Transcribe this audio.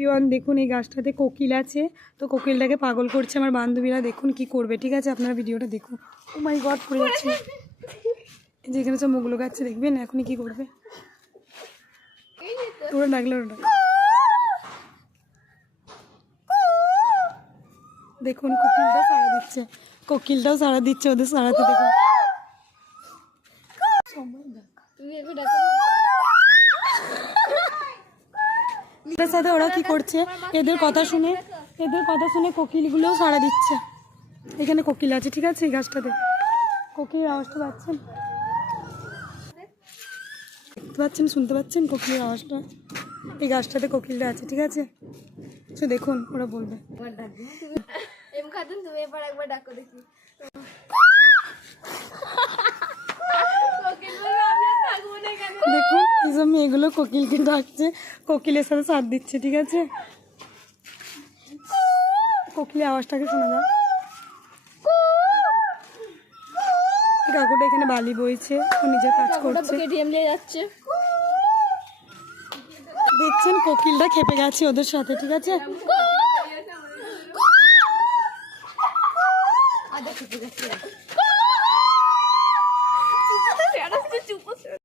পিওয়ান দেখুন এই গাছটাতে কোকিল আছে, তো কোকিলটাকে পাগল করছে আমার বান্ধবীরা। দেখুন কি করবে, ঠিক আছে আপনারা ভিডিওটা দেখুন। ও মাই গড পড়ে যাচ্ছে, যেখানে সব মুখ লোকাচ্ছে দেখবেন এখনই কি করবে। ওরা ডাকলো ওটা, দেখুন কোকিলটা সাড়া দিচ্ছে, কোকিলটাও সাড়া দিচ্ছে ওদের সাড়াতে। দেখুন এদের সাথে ওরা কি করছে, এদের কথা শুনে কোকিলগুলোও সাড়া দিচ্ছে। এখানে কোকিল আছে, ঠিক আছে এই গাছটাতে। কোকিলের আওয়াজটা পাচ্ছেন, দেখতে পাচ্ছেন, শুনতে পাচ্ছেন কোকিলের আওয়াজটা? এই গাছটাতে কোকিলটা আছে, ঠিক আছে। তো দেখুন ওরা বলবে। দেখুন এইসব মেয়েগুলো কোকিলকে ডাকছে, কোকিলের সাথে সাথ দিচ্ছে, ঠিক আছে। কোকিলের আওয়াজটাকে শোনা যায়। কাকুটা এখানে বালি বইছে, ও নিজের কাজ করছে। দেখছেন কোকিলটা খেপে গেছে ওদের সাথে, ঠিক আছে।